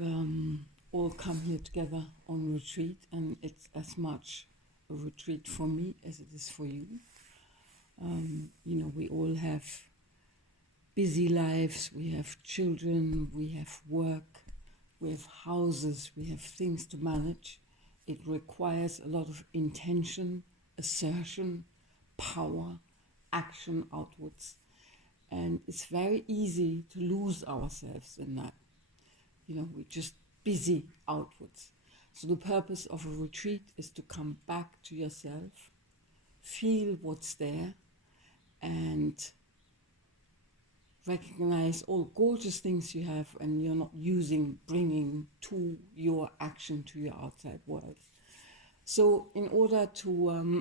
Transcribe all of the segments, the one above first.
all come here together on retreat, and it's as much a retreat for me as it is for you. We all have busy lives, we have children, we have work, we have houses, we have things to manage. It requires a lot of intention, assertion, power, action outwards. And it's very easy to lose ourselves in that. We're just busy outwards. So the purpose of a retreat is to come back to yourself, feel what's there, and recognize all gorgeous things you have and you're not bringing to your action to your outside world. So in order to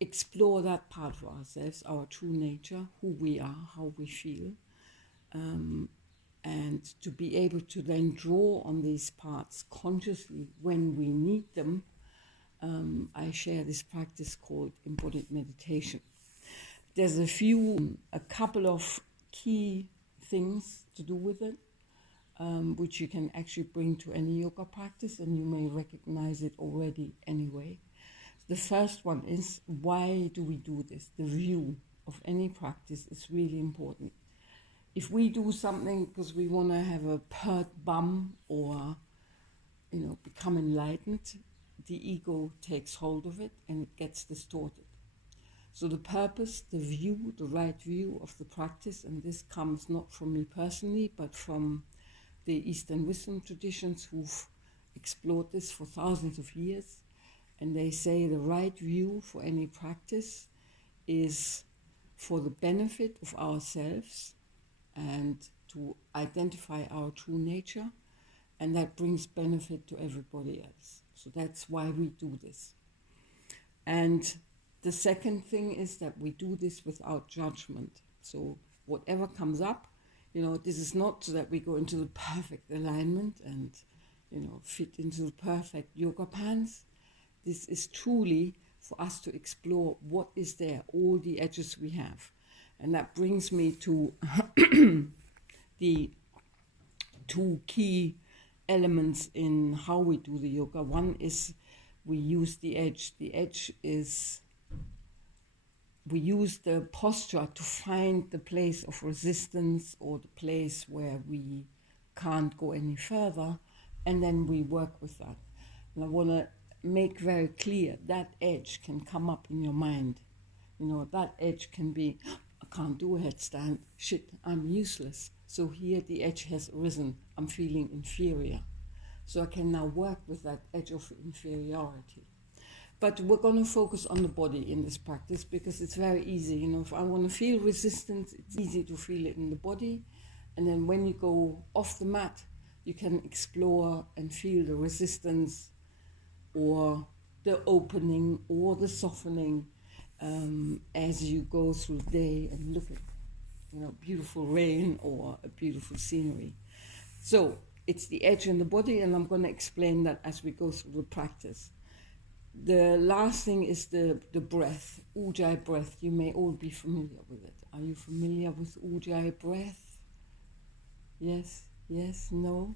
explore that part of ourselves, our true nature, who we are, how we feel, and to be able to then draw on these parts consciously when we need them, I share this practice called Embodied Meditation. There's a couple of key things to do with it, which you can actually bring to any yoga practice, and you may recognize it already anyway. The first one is, why do we do this? The view of any practice is really important. If we do something because we want to have a pert bum or, become enlightened, the ego takes hold of it and it gets distorted. So the purpose, the view, the right view of the practice, and this comes not from me personally, but from the Eastern wisdom traditions who've explored this for thousands of years. And they say the right view for any practice is for the benefit of ourselves and to identify our true nature, and that brings benefit to everybody else. So that's why we do this. And the second thing is that we do this without judgment. So whatever comes up, this is not so that we go into the perfect alignment and, fit into the perfect yoga pants. This is truly for us to explore what is there, all the edges we have. And that brings me to the two key elements in how we do the yoga. One is we use the edge. The edge is, we use the posture to find the place of resistance or the place where we can't go any further, and then we work with that. And I want to make very clear that edge can come up in your mind. That edge can be, I can't do a headstand, shit, I'm useless. So here the edge has arisen, I'm feeling inferior. So I can now work with that edge of inferiority. But we're going to focus on the body in this practice because it's very easy. If I want to feel resistance, it's easy to feel it in the body. And then when you go off the mat, you can explore and feel the resistance or the opening or the softening as you go through the day and look at beautiful rain or a beautiful scenery. So it's the edge in the body, and I'm going to explain that as we go through the practice. The last thing is the breath, Ujjayi breath. You may all be familiar with it. Are you familiar with Ujjayi breath? Yes, no?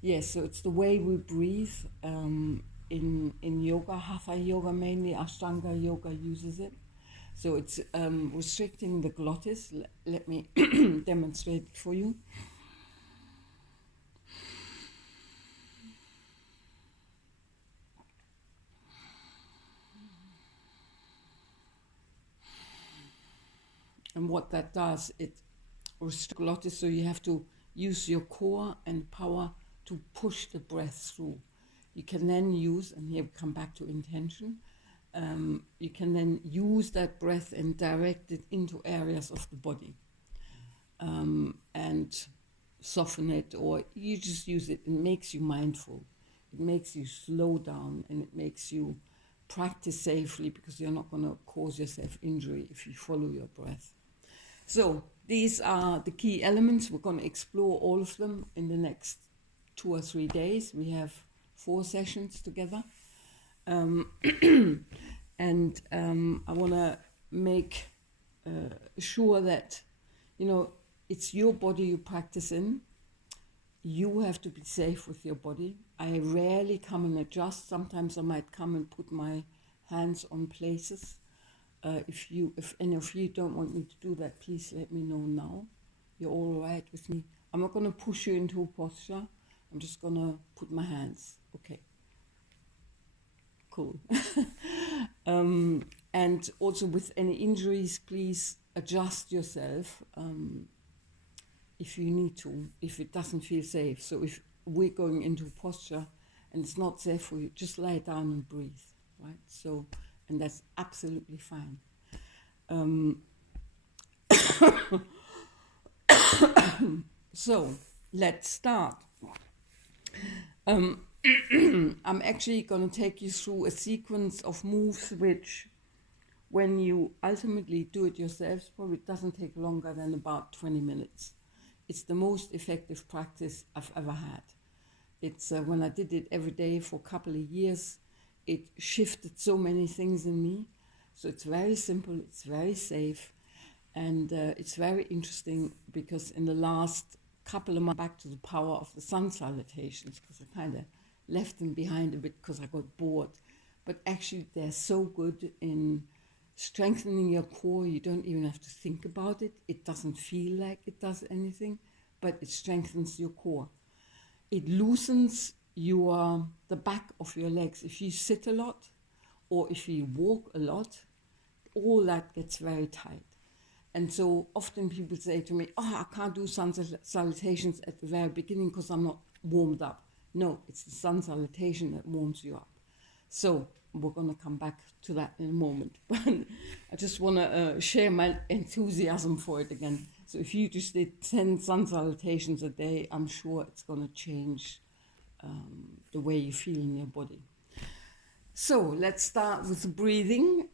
Yes, so it's the way we breathe in yoga, Hatha yoga mainly, Ashtanga yoga uses it. So it's restricting the glottis. Let me demonstrate it for you. And what that does, it restricts glottis, so you have to use your core and power to push the breath through. You can then use, and here we come back to intention, you can then use that breath and direct it into areas of the body and soften it, or you just use it. It makes you mindful. It makes you slow down, and it makes you practice safely because you're not going to cause yourself injury if you follow your breath. So these are the key elements. We're going to explore all of them in the next 2 or 3 days. We have 4 sessions together. And I want to make sure that, it's your body you practice in. you have to be safe with your body. I rarely come and adjust. Sometimes I might come and put my hands on places. If any of you don't want me to do that, please let me know now. You're all right with me. I'm not going to push you into a posture. I'm just going to put my hands. Okay. Cool. And also with any injuries, please adjust yourself if you need to, if it doesn't feel safe. So if we're going into a posture and it's not safe for you, just lie down and breathe, right? So, and that's absolutely fine. So let's start. I'm actually going to take you through a sequence of moves which, when you ultimately do it yourselves, probably doesn't take longer than about 20 minutes. It's the most effective practice I've ever had. It's when I did it every day for a couple of years, it shifted so many things in me. So it's very simple, it's very safe, and it's very interesting because in the last couple of months, back to the power of the sun salutations, because I kind of left them behind a bit because I got bored. But actually they're so good in strengthening your core. You don't even have to think about it. It doesn't feel like it does anything, but it strengthens your core. It loosens the back of your legs. If you sit a lot or if you walk a lot, all that gets very tight. And so often people say to me, I can't do sun salutations at the very beginning because I'm not warmed up. No, it's the sun salutation that warms you up. So we're going to come back to that in a moment. But I just want to share my enthusiasm for it again. So if you just did 10 sun salutations a day, I'm sure it's going to change the way you feel in your body. So let's start with breathing.